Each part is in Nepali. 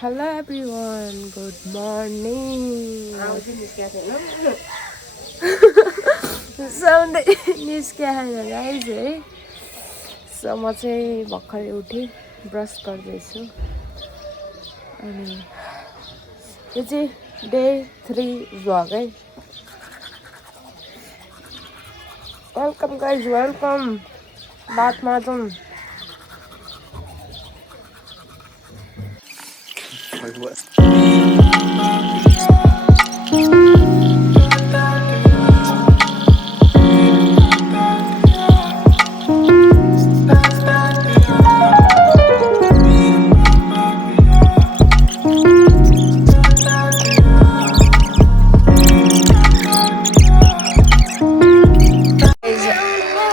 Hello everyone, good morning. Sunday निस्किया छैन गाइस है. सो म चाहिँ भर्खरै उठेँ, ब्रस गर्दैछु. अनि यो चाहिँ डे 3 भ्लग है. Welcome guys, welcome. बात मारौँ.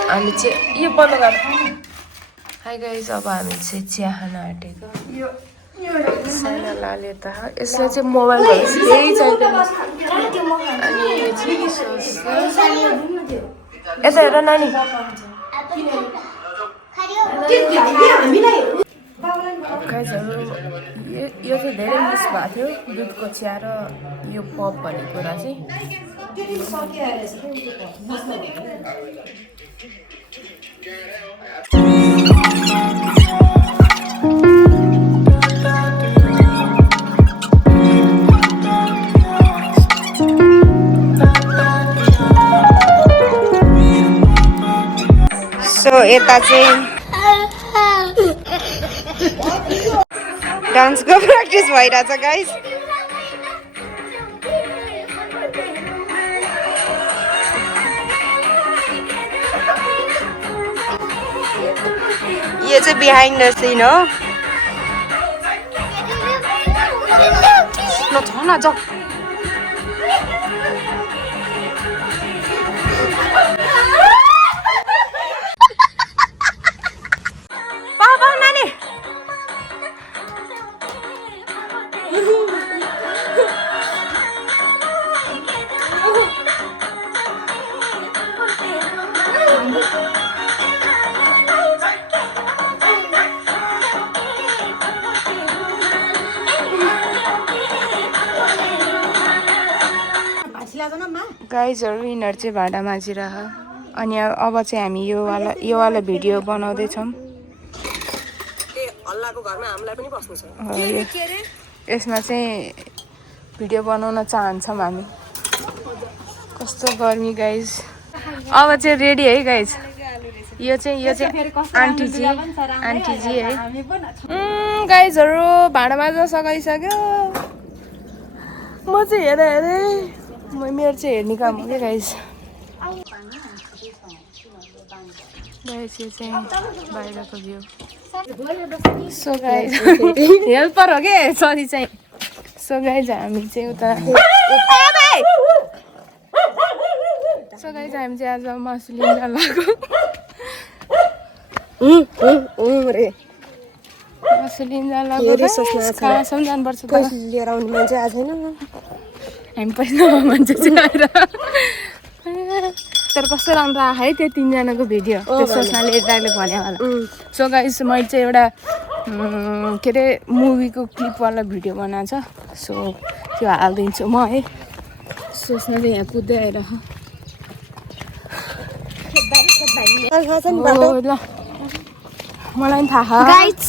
हामी चाहिँ यो बन्द गर. हाई गाइस, अब हामी चाहिँ चिया खान आँटेको. सानो लाले त यसलाई चाहिँ मोबाइलहरू केही चाहिँदैन. अनि यो चाहिँ सस यता हेर नानी. गाइसहरू यो चाहिँ धेरै मिस भएको थियो, दुधको चिया र यो पप भन्ने कुरा चाहिँ. सो यता चाहिँ डान्सको प्र्याक्टिस भइरहेछ गाइस. यो चाहिँ बिहाइन्ड द सिन हो. ल छ न जाऊ. पापा नानी गाइजहरू यिनीहरू चाहिँ भाँडा माझिरह. अनि अब चाहिँ हामी यो वाला भिडियो बनाउँदैछौँ. यसमा चाहिँ भिडियो बनाउन चाहन्छौँ हामी. कस्तो गर्मी गाइज. अब चाहिँ रेडी है गाइज. यो चाहिँ आन्टीजी है. गाइजहरू भाँडा माझ्न सघाइसक्यो. म चाहिँ हेरेँ मेरो चाहिँ हेर्ने काम हो क्या गाइज. गाइज यो चाहिँ बाहिरको भ्यू. सो गाइज हेल्पर हो क्या सरी चाहिँ. सो गाइज हामी चाहिँ उता सो गाइज हामी चाहिँ आज मासु लिन लाग्यो. मासु लिन लाग्यो. कहाँसम्म जानुपर्छ त लिएर आउने मान्छे आएको छैन. हामी पैसा मान्छे चाहिँ आएर. तर कस्तो राम्रो आयो है त्यो 3जनाको भिडियो. त्यो सोच्नाले दाइले भन्यो होला. सो गाइस मैले चाहिँ एउटा के अरे मुभीको क्लिपवाला भिडियो बनाएको छ. सो त्यो हालिदिन्छु म है. सोच्नाले यहाँ कुद्दै आएर. ल मलाई पनि थाहा. Guys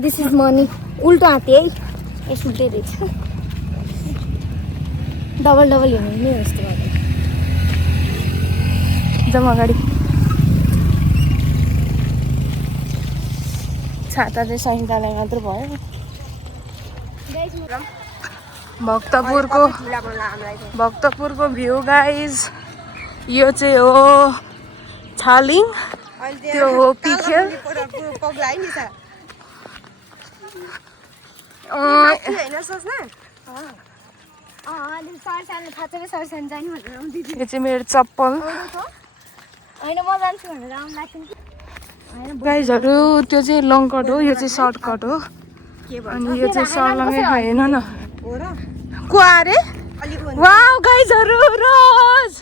this is money. उल्टो हाते है. यस उल्टै रहेछ. डबल हिँड्नु नै यस्तो भयो. जाउँ अगाडि. छाता चाहिँ साइन्तालाई मात्र भयो. भक्तपुरको भ्यू गाइज. यो चाहिँ हो छालिङ. त्यो हो पिखेल. यो चाहिँ मेरो चप्पल. गाइजहरू त्यो चाहिँ लङ कट हो, यो चाहिँ सर्ट कट हो. अनि यो चाहिँ सर्लङै होइन न को अरे. वाउ गाइजहरू रोज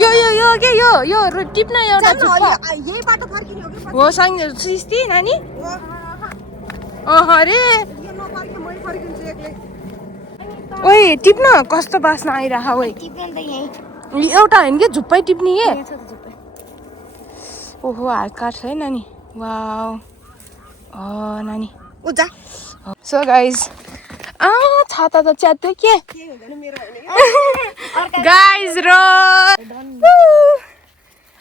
यो के यो टिप्न एउटा यही बाटो फर्किने हो कि हो सँग सृष्टि नानी. अरे ओए टिप्न कस्तो बास्ना आइरह ओए टिप्न त यहीँ एउटा होइन कि झुप्पै टिप्ने ए यहाँ छ त झुप्पै ओहो हात काट्छ है नानी वाउ नानी उजा सो गाइज छाता त च्यात्यो के guys rose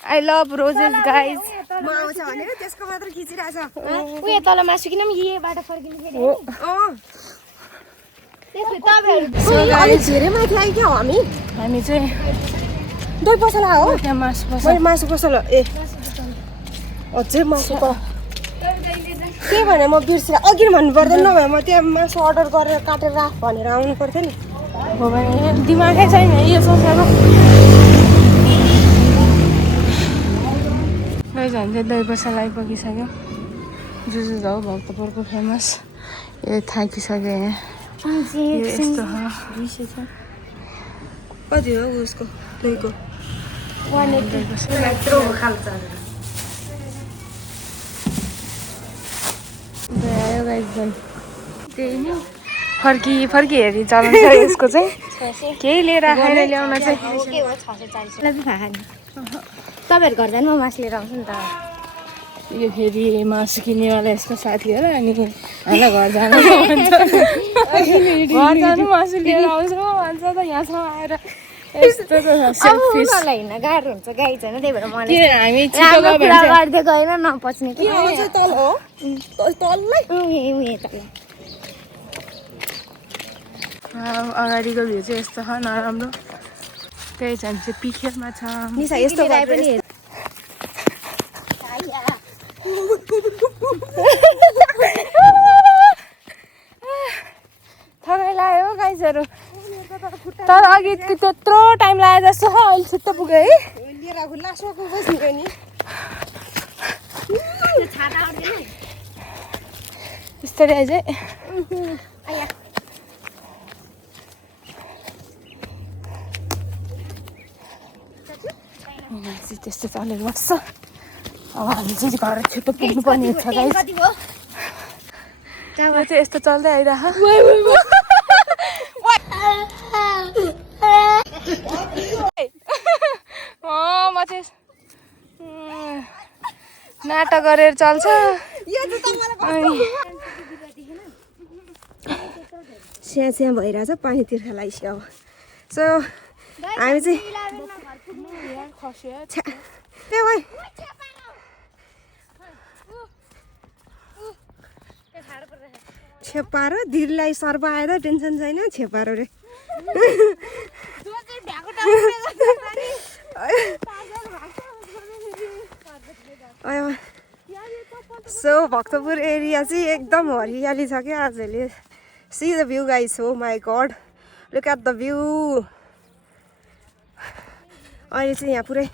I love roses guys म आउँछ भने त्यसको मात्र खिचिरहेछ उयो तल मासु किन यहीबाट फर्किनु फेरि धेरै माथि आयो क्या हामी चाहिँ दही पसला हो त्यहाँ मासु मैले मासु पसला ए अझै मासु त के भने म बिर्सेँ अघि भन्नु पर्दैन नभए म त्यहाँ मासु अर्डर गरेर काटेर राख भनेर आउनु पर्थ्यो नि हो भने दिमागै छैन यो सोचेर गाइज हामी चाहिँ दही पसला आइपुगिसक्यो जुजु जाऊ भक्तपुरको फेमस यो थाकिसक्यो यहाँ यस्तो कति हो उसको दहीको आयो गाइज झन् त्यही नि फर्की हेरी चलाउँछ यसको चाहिँ केही लिएर खाएर ल्याउन चाहिँ तपाईँहरू घर जानु म मासु लिएर आउँछु नि त यो फेरि मासु किन्नेवाला यसको साथी हो र अनि हामीलाई घर जानु घर जानु मासु लिएर आउँछ भन्छ त यहाँसम्म आएर यस्तो त सेल्फिस हिँड्न गाह्रो हुन्छ गाई छैन त्यही भएर मैले हामी छिटो गयो भने चाहिँ गरिदिएको होइन नपच्ने तल हो तललाई उयो तल अगाडिको भ्यू चाहिँ यस्तो छ नराम्रो त्यही चाहिँ हामी चाहिँ पिखेलमा छ निसा यस्तो गए पनि थकाइ लाग्यो गाइजहरू तर अघि त्यत्रो टाइम लाग्यो जस्तो छ अहिले छिट्टो पुग्यो है लिएर लास्टमा बस्नु नि बिस्तारै आइज है त्यस्तो चलेर बस्छ अब हामी चाहिँ घर छिटो पुग्नु पर्ने छ गाइस त्यहाँ चाहिँ यस्तो चल्दै आइरह म चाहिँ नाटक गरेर चल्छ स्या भइरहेछ पानी तिर्खा लगाइसक्यो अब सो हामी चाहिँ छेपारो दिदीलाई सर्प आएर टेन्सन छैन छेपारो रे सो भक्तपुर एरिया चाहिँ एकदम हरियाली छ क्या आजले सी द भ्यू गाइस हो my god look at the view अहिले चाहिँ यहाँ पुरै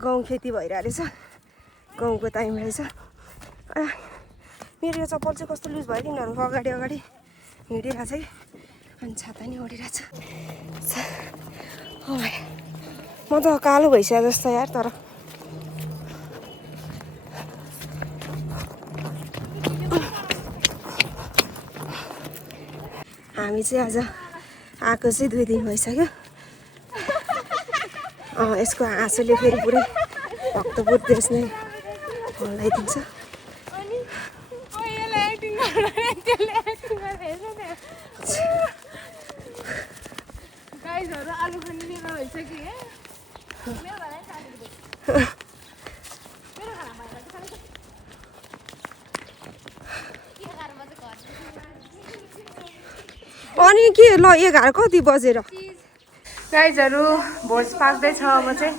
गहुँ खेती भइरहेको रहेछ गहुँको टाइम रहेछ मेरो यो चप्पल चाहिँ कस्तो लुज भयो तिनीहरूको अगाडि हिँडिरहेको छ कि अनि छाता नि ओढिरहेको छ म त कालो भइसक्यो जस्तो यार तर हामी चाहिँ आज आएको चाहिँ 2 दिन भइसक्यो यसको हाँसोले फेरि पुरै भक्तपुर देश नै हल्लाइदिन्छ अनि के ल 11 कति बजेर गाइजहरू भोज पाक्दैछ अब चाहिँ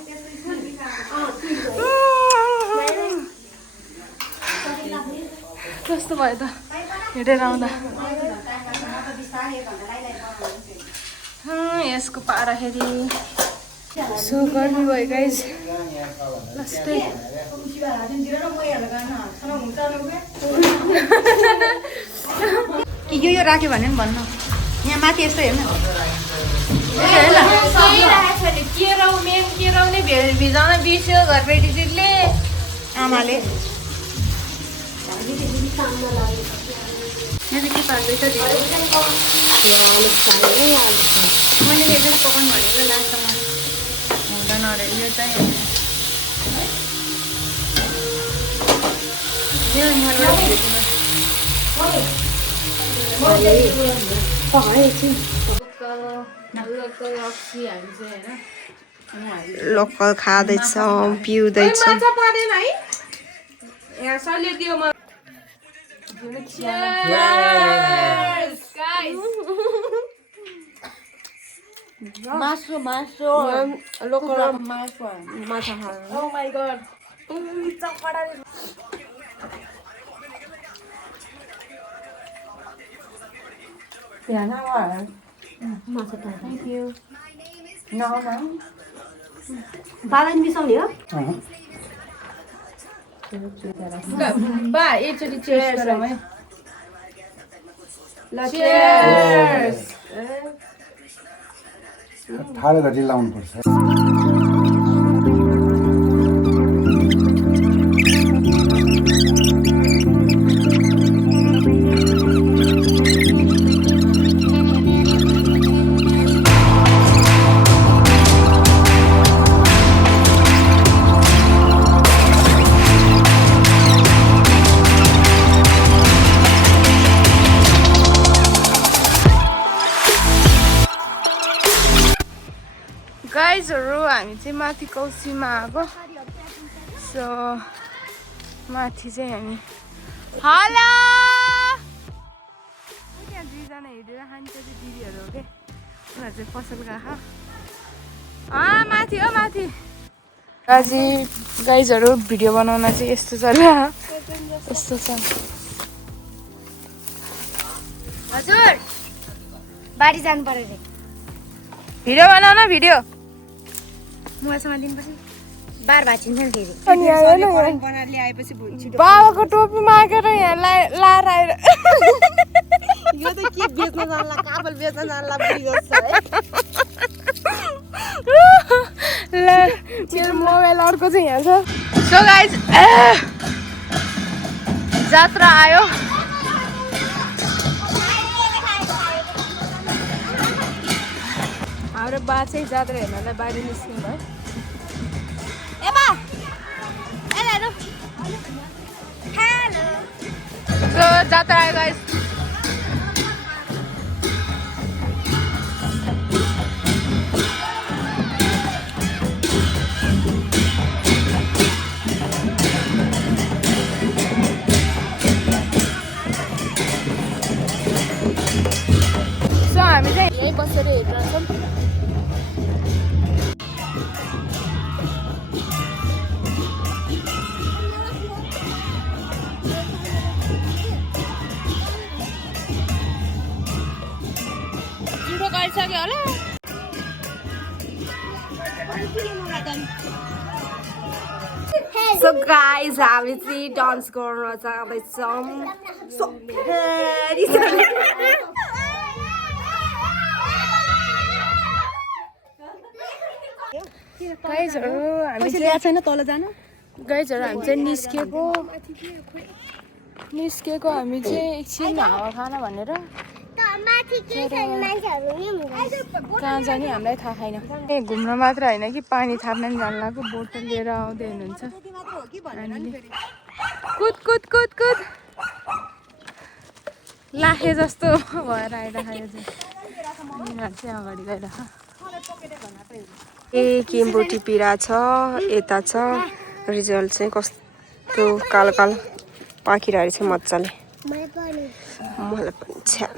कस्तो भयो त हिँडेर आउँदा यसको पाराखेरि सो गर्मी भयो गाइज लास्टै यो राख्यो भने पनि भन्नु यहाँ माथि यस्तो हेर्नु केराउ नै भिजाउन बिर्स्यो घरबेटीले आमाले मैले के पाल्दैछ मैले यसरी पकाउनु भनेको लास्टमा हुँदैन अरे यो चाहिँ लोकल खाँदैछौँ पिउँदैछौँ मासु लोकल मासु माछा खानु Oh my god. माछा Thank you. No. बाबाले मिसाउने हो बा एकचोटि cheers गरौँ है Cheers. ठाडो घटी लाउनु पर्छ गाइजहरू हामी चाहिँ माथि कौसीमा आएको सो माथि चाहिँ हामी हेलो त्यहाँ दुईजना हिँडेर खान्छ चाहिँ दिदीहरू हो क्या उनीहरू चाहिँ पसल गएको माथि हो माथि गाजी गाइजहरू भिडियो बनाउन चाहिँ यस्तो चल्यो यस्तो छ हजुर बारी जानु पर्यो रे भिडियो बनाउन भिडियो मुवासँग दिनुपर्छ बार भाँचिन्छ नि फेरि अनि आएन बनाएर ल्याएपछि छिटो बाबाको टोपी मागेर यहाँ लाएर आएर यो त के बेच्न जानला काबल बेच्न जानला बुढी जस्तो है ल मेरो मोबाइल अर्को चाहिँ यहाँ छ सो गाइज जात्रा आयो हाम्रो बा चाहिँ जात्रा हेर्नलाई बाहिर निस्किनु भयो सो जात्रा आयो गाइज सो हामी चाहिँ यहीँ बसेर हेरिरहेछौँ जुठो गरिसक्यो होला सो गाइज हामी चाहिँ डान्स गर्न जाँदैछौँ सो भेरी गाइजहरू हामी ल्याएको छैन तल जान गाइजहरू हामी चाहिँ निस्केको हामी चाहिँ एकछिन हावा खान भनेर कहाँ जाने हामीलाई थाहा छैन ए घुम्न मात्र होइन कि पानी थाप्न नि जानु लाग्यो बोतल लिएर आउँदै हुनुहुन्छ हामीले कुद कुद कुद कुद लाखे जस्तो भएर आइरहेको चाहिँ यिनीहरू चाहिँ अगाडि गइरह ए केम्बो टिपिरा छ यता छ रिजल्ट चाहिँ कस्तो कालो कालो पाकिरहेको छ मजाले मलाई पनि छ्या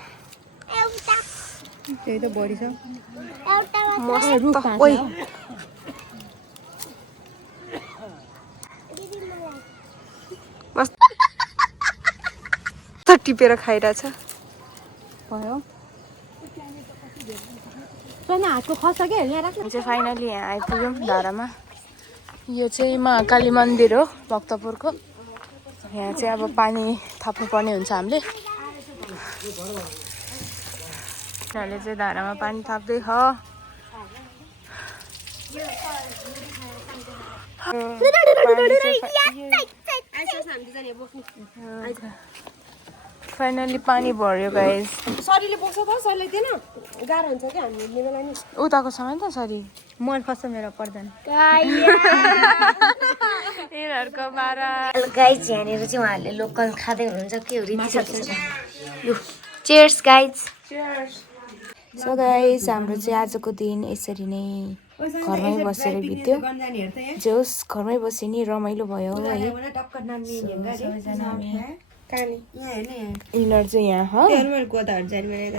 त्यही त बढी छ मस्त ओइ मस्त टिपेर खाइरहेछ भयो हातको खस्छ के यहाँ राख्नु चाहिँ फाइनली यहाँ आइपुग्यौँ धारामा यो चाहिँ महाकाली मन्दिर हो भक्तपुरको यहाँ चाहिँ अब पानी थाप्नुपर्ने हुन्छ हामीले यिनीहरूले चाहिँ धारामा पानी थाप्दै छ फाइनली पानी भर्यो गाइज सरीले बोक्छ त सरीले दिनु गाह्रो हुन्छ कि हामी हिँड्ने बेला नि उताको सामान त सरी मन पर्छ मेरो पर्दैन यिनीहरूको बाह्र गाइज यहाँनिर चाहिँ उहाँहरूले लोकल खाँदै हुनुहुन्छ के हो चेयर्स गाइज सो गाइज हाम्रो चाहिँ आजको दिन यसरी नै घरमै बसेर बित्यो जे होस् घरमै बसे नि रमाइलो भयो है यिनीहरू चाहिँ यहाँ हो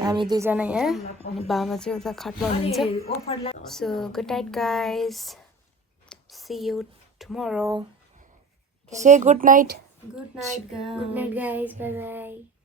हामी दुईजना यहाँ अनि बाबा चाहिँ उता खाटमा हुनुहुन्छ so good night guys see you tomorrow say good night good night guys bye by